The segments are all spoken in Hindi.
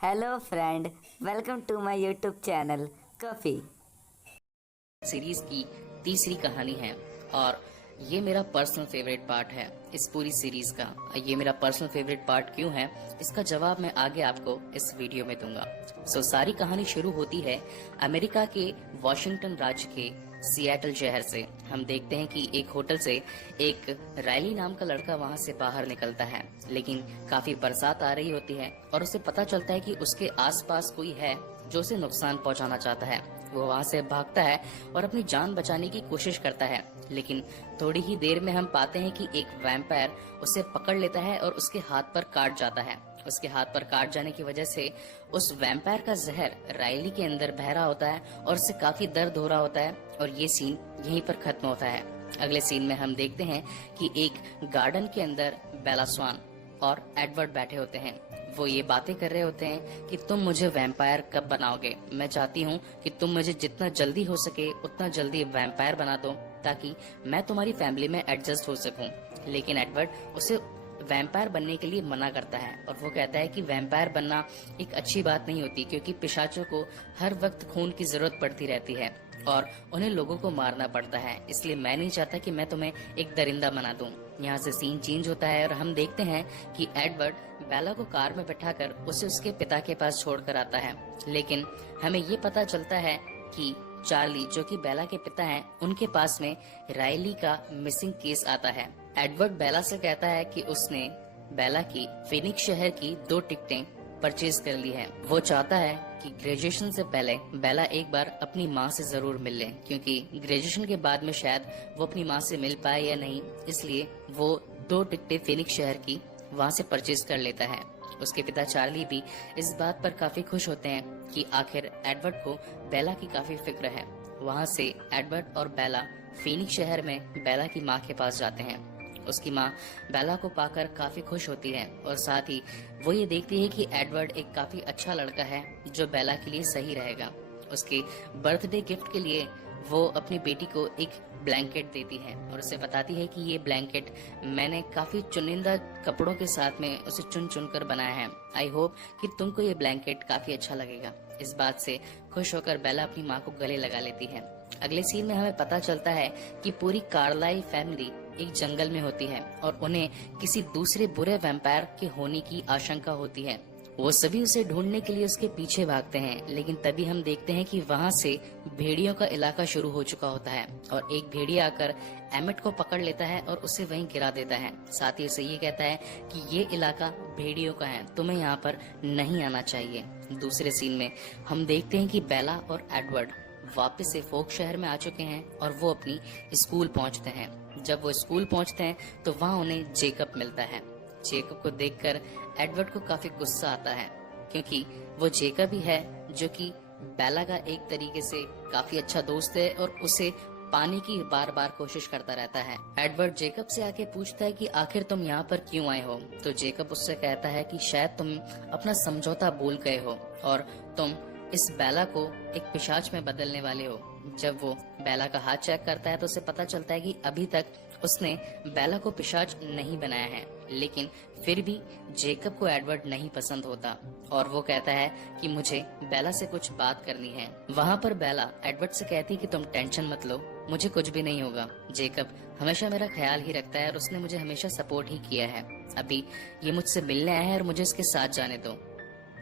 Hello friend, welcome to my YouTube channel coffee. Series की तीसरी कहानी है और ये मेरा पर्सनल फेवरेट पार्ट है इस पूरी सीरीज का। ये मेरा पर्सनल फेवरेट पार्ट क्यों है, इसका जवाब मैं आगे आपको इस वीडियो में दूंगा। सारी कहानी शुरू होती है अमेरिका के वॉशिंगटन राज्य के सिएटल शहर से। हम देखते हैं कि एक होटल से एक रायली नाम का लड़का वहां से बाहर निकलता है, लेकिन काफी बरसात आ रही होती है और उसे पता चलता है कि उसके आसपास कोई है जो उसे नुकसान पहुंचाना चाहता है। वो वहां से भागता है और अपनी जान बचाने की कोशिश करता है, लेकिन थोड़ी ही देर में हम पाते हैं कि एक वैम्पायर उसे पकड़ लेता है और उसके हाथ पर काट जाता है। उसके हाथ पर काट जाने की वजह से उस वैम्पायर का जहर रायली के अंदर बह रहा होता है और उससे काफी दर्द हो रहा होता है और ये सीन यहीं पर खत्म होता है। अगले सीन में हम देखते हैं कि एक गार्डन के अंदर बेला स्वान और एडवर्ड बैठे होते हैं। वो ये बातें कर रहे होते हैं कि तुम मुझे वैम्पायर कब बनाओगे। मैं चाहती हूँ कि तुम मुझे जितना जल्दी हो सके उतना जल्दी वैम्पायर बना दो ताकि मैं तुम्हारी फैमिली में एडजस्ट हो सकूं। लेकिन एडवर्ड उसे वैम्पायर बनने के लिए मना करता है और वो कहता है कि वैम्पायर बनना एक अच्छी बात नहीं होती, क्योंकि पिशाचों को हर वक्त खून की जरूरत पड़ती रहती है और उन्हें लोगों को मारना पड़ता है। इसलिए मैं नहीं चाहता कि मैं तुम्हें एक दरिंदा बना दूं। यहाँ से सीन चेंज होता है और हम देखते हैं कि एडवर्ड बेला को कार में बैठाकर उसे उसके पिता के पास छोड़कर आता है। लेकिन हमें ये पता चलता है कि चार्ली, जो कि बेला के पिता हैं, उनके पास में रायली का मिसिंग केस आता है। एडवर्ड बेला से कहता है कि उसने बेला की फिनिक्स शहर की 2 टिकटें परचेज कर ली है। वो चाहता है कि ग्रेजुएशन से पहले बेला एक बार अपनी माँ से जरूर मिल ले, क्योंकि ग्रेजुएशन के बाद में शायद वो अपनी माँ से मिल पाए या नहीं, इसलिए वो 2 टिकटें फिनिक्स शहर की वहाँ से परचेज कर लेता है। उसके पिता चार्ली भी इस बात पर काफी खुश होते हैं कि आखिर एडवर्ड को बेला की काफी फिक्र है। वहाँ से एडवर्ड और बेला फिनिक्स शहर में बेला की माँ के पास जाते हैं। उसकी माँ बेला को पाकर काफी खुश होती है और साथ ही वो ये देखती है कि एडवर्ड एक काफी अच्छा लड़का है जो बेला के लिए सही रहेगा। उसके बर्थडे गिफ्ट के लिए वो अपनी बेटी को एक ब्लैंकेट देती है और उसे बताती है कि ये ब्लैंकेट मैंने काफी चुनिंदा कपड़ों के साथ में उसे चुन चुन कर बनाया है। आई होप कि तुमको ये ब्लैंकेट काफी अच्छा लगेगा। इस बात से खुश होकर बेला अपनी माँ को गले लगा लेती है। अगले सीन में हमें पता चलता है कि पूरी कार्लाइल फैमिली एक जंगल में होती है और उन्हें किसी दूसरे बुरे वैम्पायर के होने की आशंका होती है। वो सभी उसे ढूंढने के लिए उसके पीछे भागते हैं, लेकिन तभी हम देखते हैं कि वहाँ से भेड़ियों का इलाका शुरू हो चुका होता है और एक भेड़िया आकर एमिट को पकड़ लेता है और उसे वहीं गिरा देता है। साथ ही उसे ये कहता है कि ये इलाका भेड़ियों का है, तुम्हें यहाँ पर नहीं आना चाहिए। दूसरे सीन में हम देखते हैं कि बेला और एडवर्ड वापस से फोक शहर में आ चुके हैं और वो अपनी स्कूल पहुंचते हैं। जब वो स्कूल पहुंचते हैं तो वहाँ उन्हें जेकब मिलता है। जेकब को देखकर एडवर्ड को काफी गुस्सा आता है, क्योंकि वो जेकब ही है जो कि बेला का एक तरीके से काफी अच्छा दोस्त है और उसे पाने की बार बार कोशिश करता रहता है। एडवर्ड जेकब से आके पूछता है कि आखिर तुम यहाँ पर क्यों आए हो, तो जेकब उससे कहता है कि शायद तुम अपना समझौता भूल गए हो और तुम इस बेला को एक पिशाच में बदलने वाले हो। जब वो बेला का हाथ चेक करता है तो उसे पता चलता है कि अभी तक उसने बेला को पिशाच नहीं बनाया है, लेकिन फिर भी जेकब को एडवर्ड नहीं पसंद होता और वो कहता है कि मुझे बेला से कुछ बात करनी है। वहाँ पर बेला एडवर्ड से कहती है कि तुम टेंशन मत लो, मुझे कुछ भी नहीं होगा। जेकब हमेशा मेरा ख्याल ही रखता है और उसने मुझे हमेशा सपोर्ट ही किया है। अभी ये मुझसे मिलने आया है और मुझे इसके साथ जाने दो,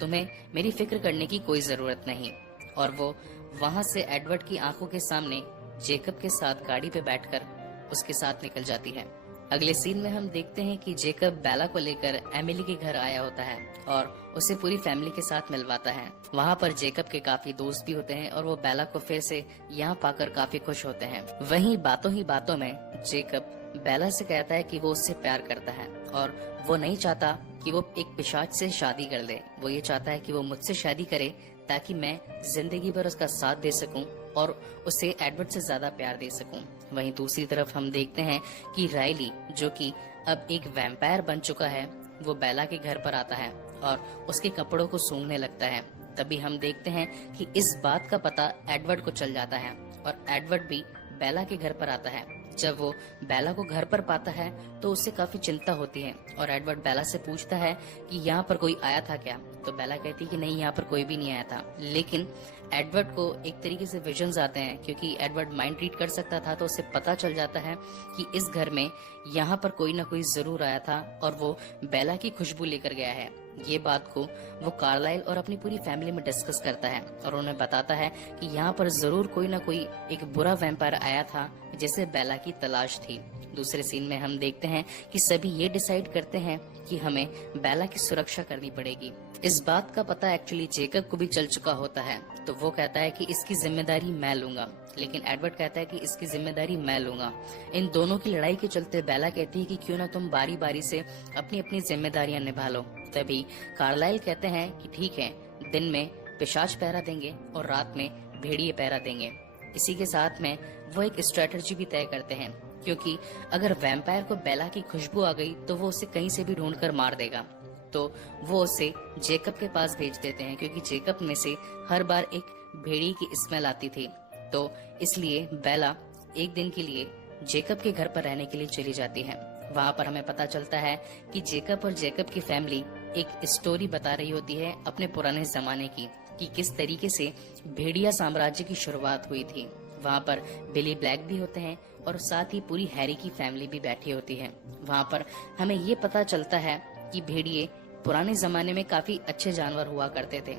तुम्हें मेरी फिक्र करने की कोई जरूरत नहीं। और वो वहाँ से एडवर्ड की आंखों के सामने जेकब के साथ गाड़ी पे बैठकर उसके साथ निकल जाती है। अगले सीन में हम देखते हैं कि जेकब बेला को लेकर एमिली के घर आया होता है और उसे पूरी फैमिली के साथ मिलवाता है। वहाँ पर जेकब के काफी दोस्त भी होते हैं और वो बेला को फिर से यहाँ पाकर काफी खुश होते हैं। वहीं बातों ही बातों में जेकब बेला से कहता है कि वो उससे प्यार करता है और वो नहीं चाहता कि वो एक पिशाच से शादी कर ले। वो ये चाहता है कि वो मुझसे शादी करे ताकि मैं जिंदगी भर उसका साथ दे सकूं और उसे एडवर्ड से ज्यादा प्यार दे सकूं। वहीं दूसरी तरफ हम देखते हैं कि रायली, जो कि अब एक वैम्पायर बन चुका है, वो बेला के घर पर आता है और उसके कपड़ों को सूंघने लगता है। तभी हम देखते हैं कि इस बात का पता एडवर्ड को चल जाता है और एडवर्ड भी बेला के घर पर आता है। जब वो बेला को घर पर पाता है तो उससे काफी चिंता होती है और एडवर्ड बेला से पूछता है कि यहाँ पर कोई आया था क्या। तो बेला कहती है कि नहीं, यहाँ पर कोई भी नहीं आया था। लेकिन एडवर्ड को एक तरीके से विजन्स आते हैं, क्योंकि एडवर्ड माइंड रीड कर सकता था, तो उसे पता चल जाता है कि इस घर में यहाँ पर कोई ना कोई जरूर आया था और वो बेला की खुशबू लेकर गया है। ये बात को वो कार्लाइल और अपनी पूरी फैमिली में डिस्कस करता है और उन्हें बताता है कि यहाँ पर जरूर कोई ना कोई एक बुरा वैम्पायर आया था जिसे बेला की तलाश थी। दूसरे सीन में हम देखते हैं कि सभी ये डिसाइड करते हैं कि हमें बेला की सुरक्षा करनी पड़ेगी। इस बात का पता एक्चुअली जेकब को भी चल चुका होता है, तो वो कहता है कि इसकी जिम्मेदारी मैं लूंगा, लेकिन एडवर्ड कहता है कि इसकी जिम्मेदारी मैं लूंगा। इन दोनों की लड़ाई के चलते बेला कहती है कि क्यों ना तुम बारी बारी से अपनी अपनी जिम्मेदारियां निभा लो। तभी कार्लाइल कहते हैं कि ठीक है, दिन में पिशाच पहरा देंगे और रात में भेड़िए पहरा देंगे। इसी के साथ में वो एक स्ट्रेटजी भी तय करते हैं, क्योंकि अगर वैम्पायर को बेला की खुशबू आ गई तो वो उसे कहीं से भी ढूंढकर मार देगा। तो वो उसे जेकब के पास भेज देते हैं, क्योंकि जेकब में से हर बार एक भेड़ी की स्मेल आती थी। तो इसलिए बेला एक दिन के लिए जेकब के घर पर रहने के लिए चली जाती है। वहाँ पर हमें पता चलता है कि जेकब और जेकब की फैमिली एक स्टोरी बता रही होती है अपने पुराने जमाने की, कि किस तरीके से भेड़िया साम्राज्य की शुरुआत हुई थी। वहाँ पर बिली ब्लैक भी होते हैं और साथ ही पूरी हैरी की फैमिली भी बैठी होती है। वहाँ पर हमें ये पता चलता है कि भेड़िए पुराने जमाने में काफी अच्छे जानवर हुआ करते थे।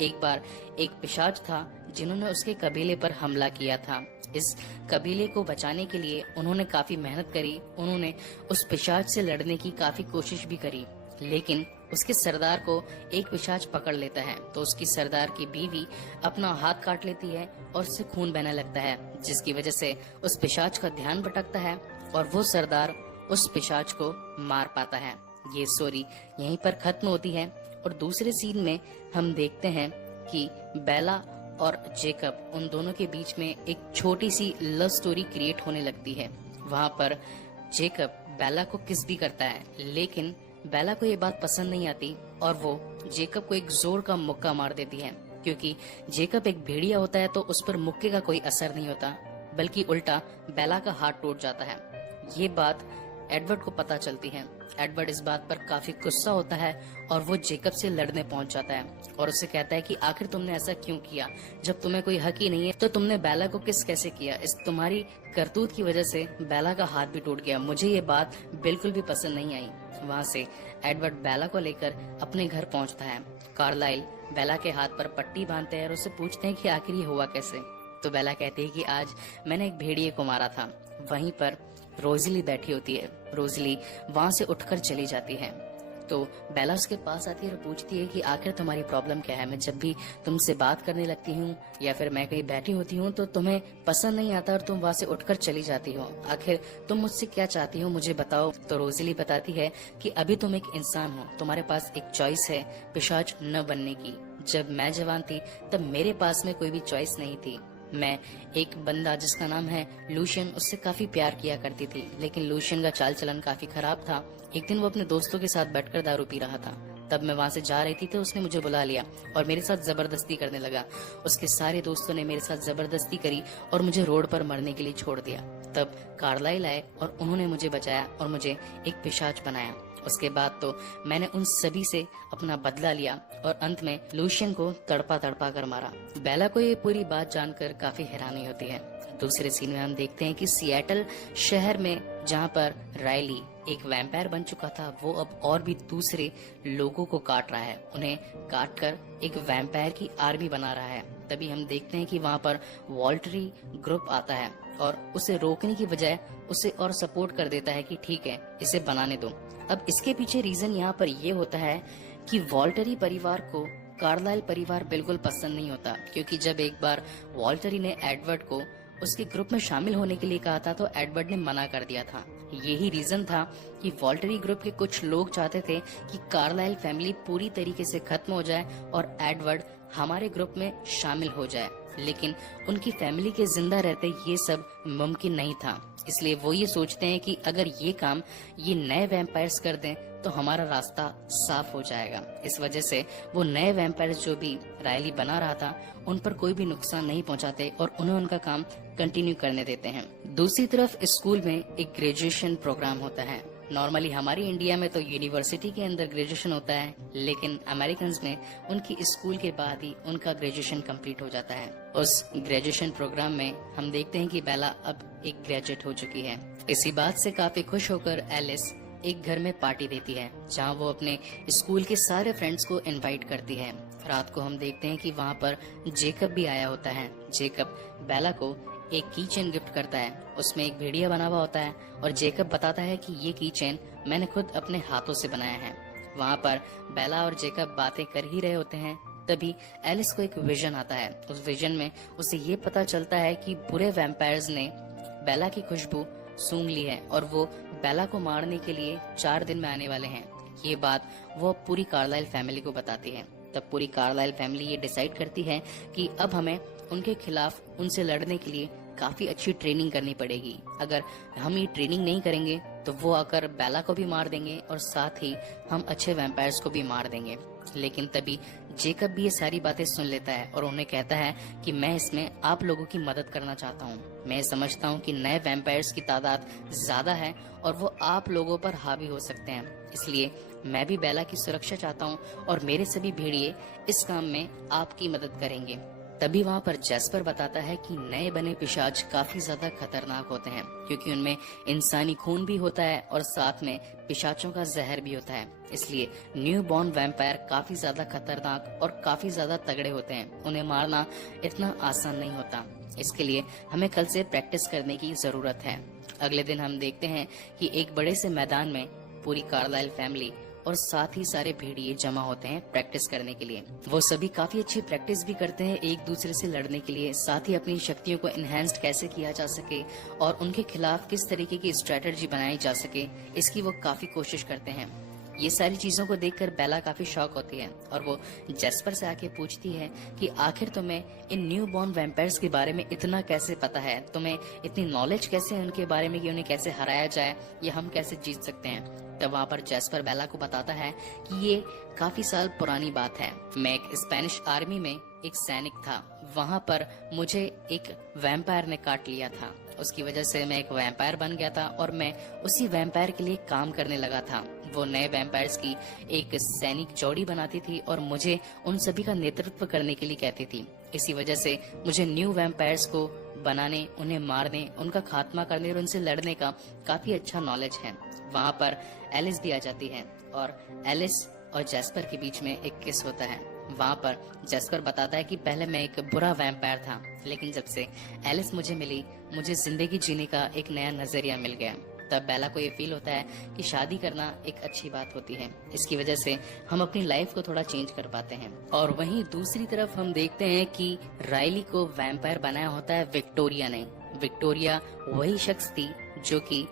एक बार एक पिशाच था जिन्होंने उसके कबीले पर हमला किया था। इस कबीले को बचाने के लिए उन्होंने काफी मेहनत करी। उन्होंने उस पिशाच से लड़ने की काफी कोशिश भी करी, लेकिन उसके सरदार को एक पिशाच पकड़ लेता है। तो उसकी सरदार की बीवी अपना हाथ काट लेती है और उससे खून बहने लगता है, जिसकी वजह से उस पिशाच का ध्यान भटकता है और वो सरदार उस पिशाच को मार पाता है। ये स्टोरी यहीं पर खत्म होती है और दूसरे सीन में हम देखते हैं कि बेला और जेकब, उन दोनों के बीच में एक छोटी सी लव स्टोरी क्रिएट होने लगती है। वहाँ पर जेकब बेला को किस भी करता है, लेकिन बेला को ये बात पसंद नहीं आती और वो जेकब को एक जोर का मुक्का मार देती है, क्योंकि जेकब एक भेड़िया होता है तो उस पर मुक्के का कोई असर नहीं होता, बल्कि उल्टा बेला का हाथ टूट जाता है। ये बात एडवर्ड को पता चलती है। एडवर्ड इस बात पर काफी गुस्सा होता है और वो जेकब से लड़ने पहुंच जाता है और उसे कहता है कि आखिर तुमने ऐसा क्यों किया, जब तुम्हें कोई हक ही नहीं है तो तुमने बेला को किस कैसे किया। इस तुम्हारी करतूत की वजह से बेला का हाथ भी टूट गया। मुझे ये बात बिल्कुल भी पसंद नहीं आई। वहाँ से एडवर्ड बेला को लेकर अपने घर पहुँचता है। कार्लाइल बेला के हाथ पर पट्टी बांधते हैं और उससे पूछते हैं कि आखिर ये हुआ कैसे। तो बेला कहती है कि आज मैंने एक भेड़िए को मारा था। वहीं पर रोजली बैठी होती है। रोजली वहाँ से उठकर चली जाती है। तो बेला उसके पास आती है और पूछती है कि आखिर तुम्हारी प्रॉब्लम क्या है। मैं जब भी तुमसे बात करने लगती हूँ या फिर मैं कहीं बैठी होती हूँ तो तुम्हें पसंद नहीं आता और तुम वहाँ से उठकर चली जाती हो। आखिर तुम मुझसे क्या चाहती हो, मुझे बताओ। तो रोजली बताती है कि अभी तुम एक इंसान हो, तुम्हारे पास एक चॉइस है पिशाच न बनने की। जब मैं जवान थी तब मेरे पास में कोई भी चॉइस नहीं थी। मैं एक बंदा जिसका नाम है लूशियन, उससे काफी प्यार किया करती थी, लेकिन लूशियन का चाल चलन काफी खराब था। एक दिन वो अपने दोस्तों के साथ बैठकर दारू पी रहा था। तब मैं वहाँ से जा रही थी तो उसने मुझे बुला लिया और मेरे साथ जबरदस्ती करने लगा। उसके सारे दोस्तों ने मेरे साथ जबरदस्ती करी और मुझे रोड पर मरने के लिए छोड़ दिया। तब कार्लाइल आए और उन्होंने मुझे बचाया और मुझे एक पिशाच बनाया। उसके बाद तो मैंने उन सभी से अपना बदला लिया और अंत में लूशियन को तड़पा तड़पा कर मारा। बेला को ये पूरी बात जानकर काफी हैरानी होती है। दूसरे सीन में हम देखते हैं कि सिएटल शहर में, जहाँ पर रायली एक वैम्पायर बन चुका था, वो अब और भी दूसरे लोगों को काट रहा है। उन्हें काट कर एक वैम्पायर की आर्मी बना रहा है। तभी हम देखते हैं कि वहाँ पर वॉल्टरी ग्रुप आता है और उसे रोकने की बजाय उसे और सपोर्ट कर देता है कि ठीक है, इसे बनाने दो। अब इसके पीछे रीजन यहाँ पर ये होता है कि वॉल्टरी परिवार को कार्लाइल परिवार बिल्कुल पसंद नहीं होता, क्योंकि जब एक बार वॉल्टरी ने एडवर्ड को उसके ग्रुप में शामिल होने के लिए कहा था तो एडवर्ड ने मना कर दिया था। यही रीजन था कि वॉल्टरी ग्रुप के कुछ लोग चाहते थे कि कार्लाइल फैमिली पूरी तरीके से खत्म हो जाए और एडवर्ड हमारे ग्रुप में शामिल हो जाए, लेकिन उनकी फैमिली के जिंदा रहते ये सब मुमकिन नहीं था। इसलिए वो ये सोचते हैं कि अगर ये काम ये नए वैम्पायर्स कर दें तो हमारा रास्ता साफ हो जाएगा। इस वजह से वो नए वैम्पायर्स जो भी रायली बना रहा था उन पर कोई भी नुकसान नहीं पहुंचाते और उन्हें उनका काम कंटिन्यू करने देते हैं। दूसरी तरफ स्कूल में एक ग्रेजुएशन प्रोग्राम होता है नॉर्मली हमारी इंडिया में तो यूनिवर्सिटी के अंदर ग्रेजुएशन होता है, लेकिन अमेरिकन में उनकी स्कूल के बाद ही उनका ग्रेजुएशन कंप्लीट हो जाता है। उस ग्रेजुएशन प्रोग्राम में हम देखते हैं कि बेला अब एक ग्रेजुएट हो चुकी है। इसी बात से काफी खुश होकर एलिस एक घर में पार्टी देती है, जहां वो अपने स्कूल के सारे फ्रेंड्स को इनवाइट करती है। रात को हम देखते हैं कि वहां पर जेकब भी आया होता है। जेकब बेला को एक की चेन गिफ्ट करता है, उसमें एक भेड़िया बना हुआ होता है और जेकब बताता है कि ये की चेन मैंने खुद अपने हाथों से बनाया है। वहाँ पर बेला और जेकब बातें कर ही रहे होते हैं, तभी एलिस को एक विजन आता है। उस विजन में उसे ये पता चलता है कि बुरे वैम्पायर्स ने बेला की खुशबू सूंघ ली है और वो बेला को मारने के लिए 4 दिन में आने वाले हैं। ये बात वो पूरी कार्लाइल फैमिली को बताती है। तब पूरी कार्लाइल फैमिली ये डिसाइड करती है कि अब हमें उनके खिलाफ उनसे लड़ने के लिए काफी अच्छी ट्रेनिंग करनी पड़ेगी। अगर हम ये ट्रेनिंग नहीं करेंगे तो वो आकर बेला को भी मार देंगे और साथ ही हम अच्छे वैम्पायर्स को भी मार देंगे। लेकिन तभी जेकब भी ये सारी बातें सुन लेता है और उन्हें कहता है कि मैं इसमें आप लोगों की मदद करना चाहता हूँ। मैं समझता हूँ कि नए वैम्पायर्स की तादाद ज्यादा है और वो आप लोगों पर हावी हो सकते हैं, इसलिए मैं भी बेला की सुरक्षा चाहता हूँ और मेरे सभी भेड़िए इस काम में आपकी मदद करेंगे। तभी वहाँ पर जैस्पर बताता है कि नए बने पिशाच काफी ज्यादा खतरनाक होते हैं, क्योंकि उनमें इंसानी खून भी होता है और साथ में पिशाचों का जहर भी होता है। इसलिए न्यू बॉर्न वैम्पायर काफी ज्यादा खतरनाक और काफी ज्यादा तगड़े होते हैं। उन्हें मारना इतना आसान नहीं होता। इसके लिए हमें कल से प्रैक्टिस करने की जरूरत है। अगले दिन हम देखते हैं कि एक बड़े से मैदान में पूरी कार्लाइल फैमिली और साथ ही सारे भेड़िए जमा होते हैं प्रैक्टिस करने के लिए। वो सभी काफी अच्छी प्रैक्टिस भी करते हैं एक दूसरे से लड़ने के लिए, साथ ही अपनी शक्तियों को इनहेंस्ड कैसे किया जा सके और उनके खिलाफ किस तरीके की स्ट्रेटजी बनाई जा सके, इसकी वो काफी कोशिश करते हैं। ये सारी चीजों को देखकर बेला काफी शॉक होती है और वो जेस्पर से आके पूछती है कि आखिर तुम्हें इन न्यू बॉर्न वैम्पायर्स के बारे में इतना कैसे पता है, तुम्हें इतनी नॉलेज कैसे है उनके बारे में कि उन्हें कैसे हराया जाए या हम कैसे जीत सकते हैं। तब वहाँ पर जेस्पर बेला को बताता है कि ये काफी साल पुरानी बात है। मैं एक स्पेनिश आर्मी में एक सैनिक था, वहाँ पर मुझे एक वैम्पायर ने काट लिया था। उसकी वजह से मैं एक वैम्पायर बन गया था और मैं उसी वैम्पायर के लिए काम करने लगा था। वो नए वैम्पायर्स की एक सैनिक जोड़ी बनाती थी और मुझे उन सभी का नेतृत्व करने के लिए कहती थी। इसी वजह से मुझे न्यू वैम्पायर्स को बनाने, उन्हें मारने, उनका खात्मा करने और उनसे लड़ने का काफी अच्छा नॉलेज है। वहाँ पर एलिस भी आ जाती है और एलिस और जेस्पर के बीच में एक किस होता है। वहाँ पर जेस्पर बताता है कि पहले मैं एक बुरा वैम्पायर था, लेकिन जब से एलिस मुझे मिली, मुझे जिंदगी जीने का एक नया नजरिया मिल गया। तब बेला को ये फील होता है कि शादी करना एक अच्छी बात होती है। इसकी वजह से हम अपनी लाइफ को थोड़ा चेंज कर पाते हैं। और वहीं दूसरी तरफ हम देखते हैं कि राइली को वैम्पायर बनाया होता है विक्टोरिया ने। विक्टोरिया वही शख्स थी जो कि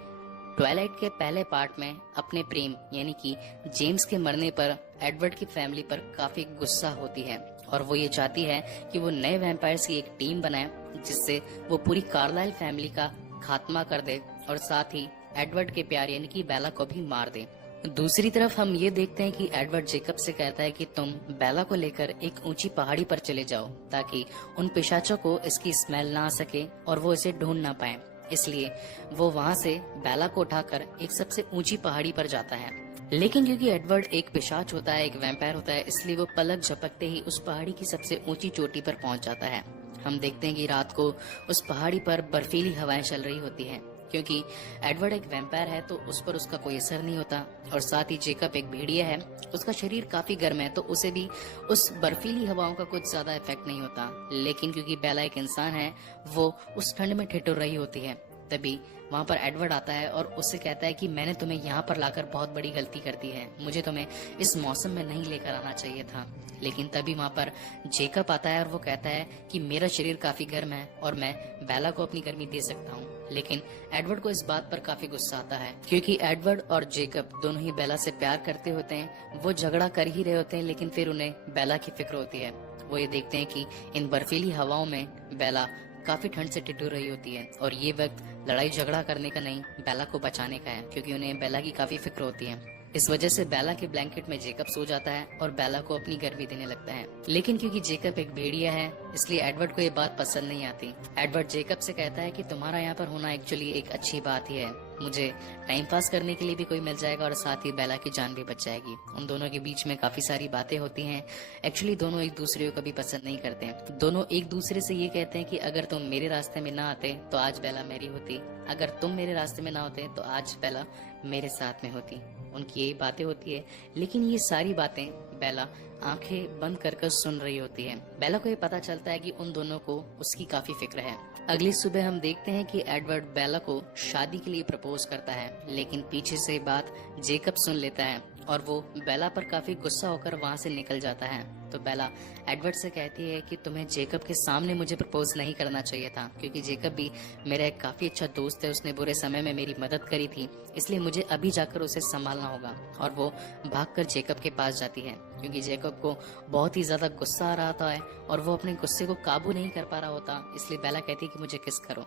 ट्वाइलाइट के पहले पार्ट में अपने प्रेम यानी कि जेम्स के मरने पर एडवर्ड की फैमिली पर काफी गुस्सा होती है और वो ये चाहती है कि वो नए वैम्पायर्स की एक टीम बनाए, जिससे वो पूरी कार्लाइल फैमिली का खात्मा कर दे और साथ ही एडवर्ड के प्यार यानी कि बेला को भी मार दे। दूसरी तरफ हम ये देखते हैं कि एडवर्ड जेकब से कहता है कि तुम बेला को लेकर एक ऊंची पहाड़ी पर चले जाओ, ताकि उन पिशाचों को इसकी स्मेल ना आ सके और वो इसे ढूंढ ना पाए। इसलिए वो वहाँ से बेला को उठाकर एक सबसे ऊंची पहाड़ी पर जाता है। लेकिन क्योंकि एडवर्ड एक पिशाच होता है, एक वैम्पायर होता है, इसलिए वो पलक झपकते ही उस पहाड़ी की सबसे ऊंची चोटी पर पहुंच जाता है। हम देखते हैं कि रात को उस पहाड़ी पर बर्फीली हवाएं चल रही होती हैं, क्योंकि एडवर्ड एक वैम्पायर है तो उस पर उसका कोई असर नहीं होता और साथ ही जेकब एक भेड़िया है, उसका शरीर काफी गर्म है तो उसे भी उस बर्फीली हवाओं का कुछ ज्यादा इफेक्ट नहीं होता। लेकिन क्योंकि बेला एक इंसान है, वो उस ठंड में ठिठुर रही होती है। तभी वहाँ पर एडवर्ड आता है और उससे कहता है कि मैंने तुम्हें यहाँ पर लाकर बहुत बड़ी गलती कर दी है, मुझे तुम्हें इस मौसम में नहीं लेकर आना चाहिए था। लेकिन तभी वहाँ पर जेकब आता है और वो कहता है कि मेरा शरीर काफी गर्म है और मैं बेला को अपनी गर्मी दे सकता हूँ। लेकिन एडवर्ड को इस बात पर काफी गुस्सा आता है, क्योंकि एडवर्ड और जेकब दोनों ही बेला से प्यार करते होते हैं। वो झगड़ा कर ही रहे होते हैं, लेकिन फिर उन्हें बेला की फिक्र होती है। वो ये देखते हैं कि इन बर्फीली हवाओं में बेला काफी ठंड से ठिठुर रही होती है और ये वक्त लड़ाई झगड़ा करने का नहीं, बेला को बचाने का है, क्योंकि उन्हें बेला की काफी फिक्र होती है। इस वजह से बेला के ब्लैंकेट में जेकब सो जाता है और बेला को अपनी गर्मी देने लगता है। लेकिन क्योंकि जेकब एक भेड़िया है, इसलिए एडवर्ड को ये बात पसंद नहीं आती। एडवर्ड जेकब से कहता है कि तुम्हारा यहाँ पर होना एक्चुअली एक अच्छी बात ही है, मुझे टाइम पास करने के लिए भी कोई मिल जाएगा और साथ ही बेला की जान भी बच जाएगी। उन दोनों के बीच में काफी सारी बातें होती हैं। एक्चुअली दोनों एक दूसरे को कभी पसंद नहीं करते हैं। दोनों एक दूसरे से ये कहते हैं कि अगर तुम मेरे रास्ते में ना आते तो आज बेला मेरी होती, अगर तुम मेरे रास्ते में ना होते तो आज बेला मेरे साथ में होती। उनकी यही बातें होती है, लेकिन ये सारी बातें बेला आंखें बंद कर सुन रही होती है। बेला को ये पता चलता है कि उन दोनों को उसकी काफी फिक्र है। अगली सुबह हम देखते हैं कि एडवर्ड बेला को शादी के लिए प्रपोज करता है, लेकिन पीछे से बात जेकब सुन लेता है और वो बेला पर काफी गुस्सा होकर वहाँ से निकल जाता है। तो बेला एडवर्ड से कहती है कि तुम्हें जेकब के सामने मुझे प्रपोज नहीं करना चाहिए था, क्योंकि जेकब भी मेरा एक काफी अच्छा दोस्त है, उसने बुरे समय में मेरी मदद करी थी, इसलिए मुझे अभी जाकर उसे संभालना होगा। और वो भागकर जेकब के पास जाती है, क्योंकि जेकब को बहुत ही ज्यादा गुस्सा आ रहा था और वो अपने गुस्से को काबू नहीं कर पा रहा होता, इसलिए बेला कहती है कि मुझे किस करो।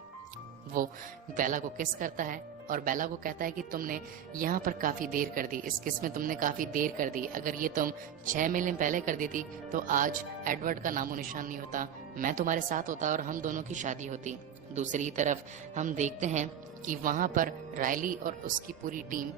वो बेला को किस करता है और बेला को कहता है कि तुमने यहाँ पर काफी देर कर दी, इस किस में तुमने काफी देर कर दी। अगर ये तुम 6 महीने पहले कर देती तो आज एडवर्ड का नामो निशान नहीं होता, मैं तुम्हारे साथ होता और हम दोनों की शादी होती। दूसरी तरफ हम देखते हैं कि वहाँ पर रायली और उसकी पूरी टीम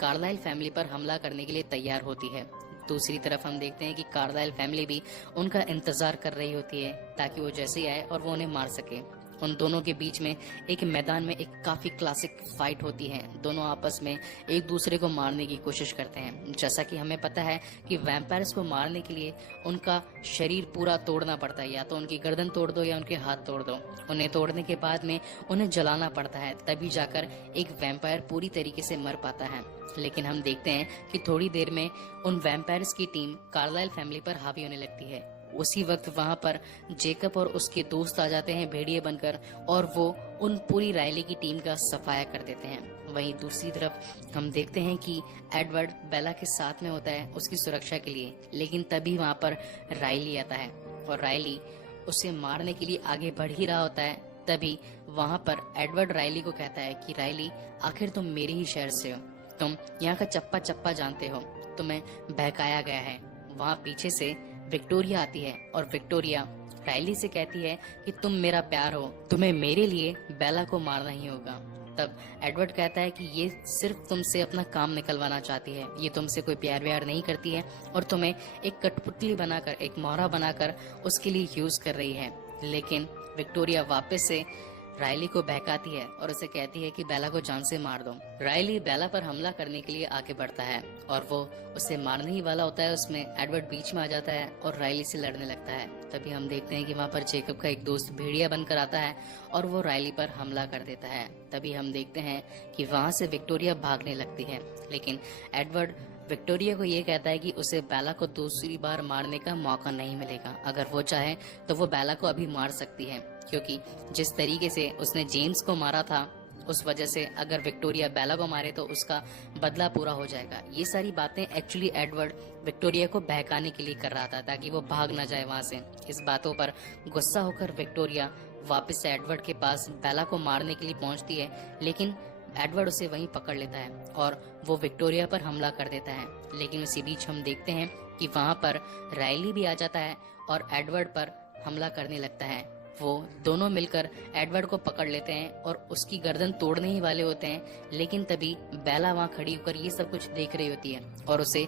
कार्लाइल फैमिली पर हमला करने के लिए तैयार होती है। दूसरी तरफ हम देखते हैं कि कार्लाइल फैमिली भी उनका इंतजार कर रही होती है ताकि वो जैसे ही आए और वो उन्हें मार सके। उन दोनों के बीच में एक मैदान में एक काफी क्लासिक फाइट होती है। दोनों आपस में एक दूसरे को मारने की कोशिश करते हैं। जैसा कि हमें पता है कि वैम्पायर्स को मारने के लिए उनका शरीर पूरा तोड़ना पड़ता है, या तो उनकी गर्दन तोड़ दो या उनके हाथ तोड़ दो। उन्हें तोड़ने के बाद में उन्हें जलाना पड़ता है, तभी जाकर एक वैम्पायर पूरी तरीके से मर पाता है। लेकिन हम देखते हैं कि थोड़ी देर में उन वैम्पायर्स की टीम कार्लाइल फैमिली पर हावी होने लगती है। उसी वक्त वहाँ पर जेकब और उसके दोस्त आ जाते हैं भेड़िए बनकर, और वो उन पूरी रायली की टीम का सफाया कर देते हैं। वहीं दूसरी तरफ हम देखते हैं कि एडवर्ड बेला के साथ में होता है उसकी सुरक्षा के लिए, लेकिन तभी वहाँ पर रायली आता है और रायली उसे मारने के लिए आगे बढ़ ही रहा होता है। तभी वहाँ पर एडवर्ड रायली को कहता है कि रायली, आखिर तुम मेरे ही शहर से हो, तुम यहाँ का चप्पा चप्पा जानते हो, तुम्हें बहकाया गया है। वहाँ पीछे से विक्टोरिया आती है और विक्टोरिया रायली से कहती है कि तुम मेरा प्यार हो, तुम्हें मेरे लिए बेला को मारना ही होगा। तब एडवर्ड कहता है कि ये सिर्फ तुमसे अपना काम निकलवाना चाहती है, ये तुमसे कोई प्यार व्यार नहीं करती है और तुम्हें एक कठपुतली बनाकर, एक मोहरा बनाकर उसके लिए यूज कर रही है। लेकिन विक्टोरिया वापस से रायली को बहकाती है और उसे कहती है कि बेला को जान से मार दो। रायली बेला पर हमला करने के लिए आगे बढ़ता है और वो उसे मारने ही वाला होता है, उसमें एडवर्ड बीच में आ जाता है और रायली से लड़ने लगता है। तभी हम देखते हैं कि वहाँ पर जेकब का एक दोस्त भेड़िया बनकर आता है और वो रायली पर हमला कर देता है। तभी हम देखते हैं कि वहाँ से विक्टोरिया भागने लगती है, लेकिन एडवर्ड विक्टोरिया को ये कहता है कि उसे बेला को दूसरी बार मारने का मौका नहीं मिलेगा। अगर वो चाहे तो वो बेला को अभी मार सकती है, क्योंकि जिस तरीके से उसने जेम्स को मारा था उस वजह से अगर विक्टोरिया बेला को मारे तो उसका बदला पूरा हो जाएगा। ये सारी बातें एक्चुअली एडवर्ड विक्टोरिया को बहकाने के लिए कर रहा था ताकि वो भाग ना जाए वहाँ से। इस बातों पर गुस्सा होकर विक्टोरिया वापस से एडवर्ड के पास बेला को मारने के लिए पहुँचती है, लेकिन एडवर्ड उसे वहीं पकड़ लेता है और वो विक्टोरिया पर हमला कर देता है। लेकिन उसी बीच हम देखते हैं कि वहाँ पर रायली भी आ जाता है और एडवर्ड पर हमला करने लगता है। वो दोनों मिलकर एडवर्ड को पकड़ लेते हैं और उसकी गर्दन तोड़ने ही वाले होते हैं, लेकिन तभी बेला वहाँ खड़ी होकर ये सब कुछ देख रही होती है और उसे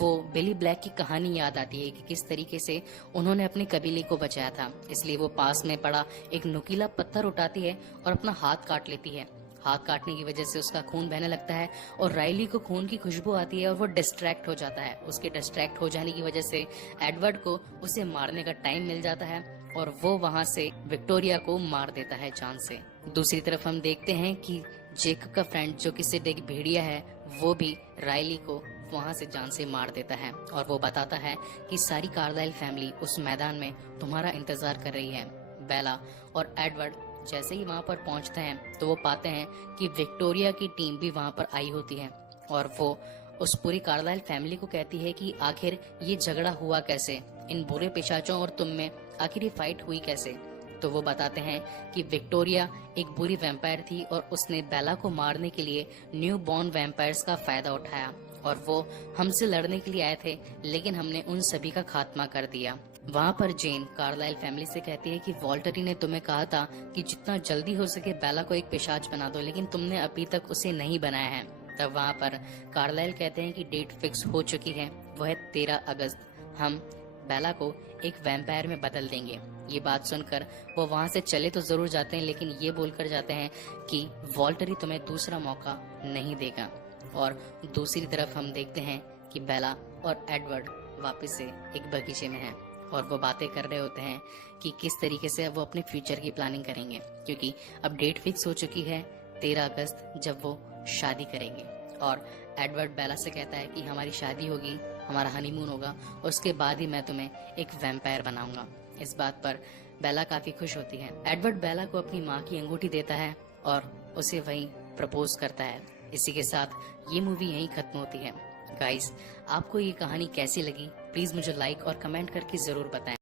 वो बिली ब्लैक की कहानी याद आती है कि किस तरीके से उन्होंने अपने कबीले को बचाया था। इसलिए वो पास में पड़ा एक नुकीला पत्थर उठाती है और अपना हाथ काट लेती है। हाथ काटने की वजह से उसका खून बहने लगता है और रायली को खून की खुशबू आती है और वो डिस्ट्रैक्ट हो जाता है। उसके डिस्ट्रैक्ट हो जाने की वजह से एडवर्ड को उसे मारने का टाइम मिल जाता है और वो वहाँ से विक्टोरिया को मार देता है जान से। दूसरी तरफ हम देखते हैं कि जेकब का फ्रेंड जो कि सिड एक भेड़िया है, वो भी रायली को वहाँ से जान से मार देता है और वो बताता है कि सारी कार्लाइल फैमिली उस मैदान में तुम्हारा इंतजार कर रही है। बेला और एडवर्ड जैसे ही वहाँ पर पहुँचते हैं तो वो पाते हैं कि विक्टोरिया की टीम भी वहाँ पर आई होती है और वो उस पूरी कार्लाइल फैमिली को कहती है कि आखिर ये झगड़ा हुआ कैसे, इन बुरे पिशाचों और तुम में आखिर ये फाइट हुई कैसे। तो वो बताते हैं कि विक्टोरिया एक बुरी वैम्पायर थी और उसने बेला को मारने के लिए न्यू बॉर्न वैम्पायर्स का फायदा उठाया और वो हमसे लड़ने के लिए आए थे, लेकिन हमने उन सभी का खात्मा कर दिया। वहाँ पर जेन कार्लाइल फैमिली से कहती है कि वॉल्टरी ने तुम्हें कहा था कि जितना जल्दी हो सके बेला को एक पिशाच बना दो, लेकिन तुमने अभी तक उसे नहीं बनाया है। तब वहाँ पर कार्लाइल कहते हैं कि डेट फिक्स हो चुकी है, वह है 13 अगस्त। हम बेला को एक वैम्पायर में बदल देंगे। ये बात सुनकर वो वहाँ से चले तो जरूर जाते हैं, लेकिन ये बोलकर जाते हैं कि वॉल्टरी तुम्हें दूसरा मौका नहीं देगा। और दूसरी तरफ हम देखते हैं कि बेला और एडवर्ड वापस से एक बगीचे में हैं और वो बातें कर रहे होते हैं कि किस तरीके से वो अपने फ्यूचर की प्लानिंग करेंगे, क्योंकि अब डेट फिक्स हो चुकी है 13 अगस्त जब वो शादी करेंगे। और एडवर्ड बेला से कहता है कि हमारी शादी होगी, हमारा हनीमून होगा, उसके बाद ही मैं तुम्हें एक वैम्पायर बनाऊंगा। इस बात पर बेला काफी खुश होती है। एडवर्ड बेला को अपनी माँ की अंगूठी देता है और उसे वहीं प्रपोज करता है। इसी के साथ ये मूवी यहीं खत्म होती है। गाइस, आपको ये कहानी कैसी लगी प्लीज मुझे लाइक और कमेंट करके जरूर बताएं।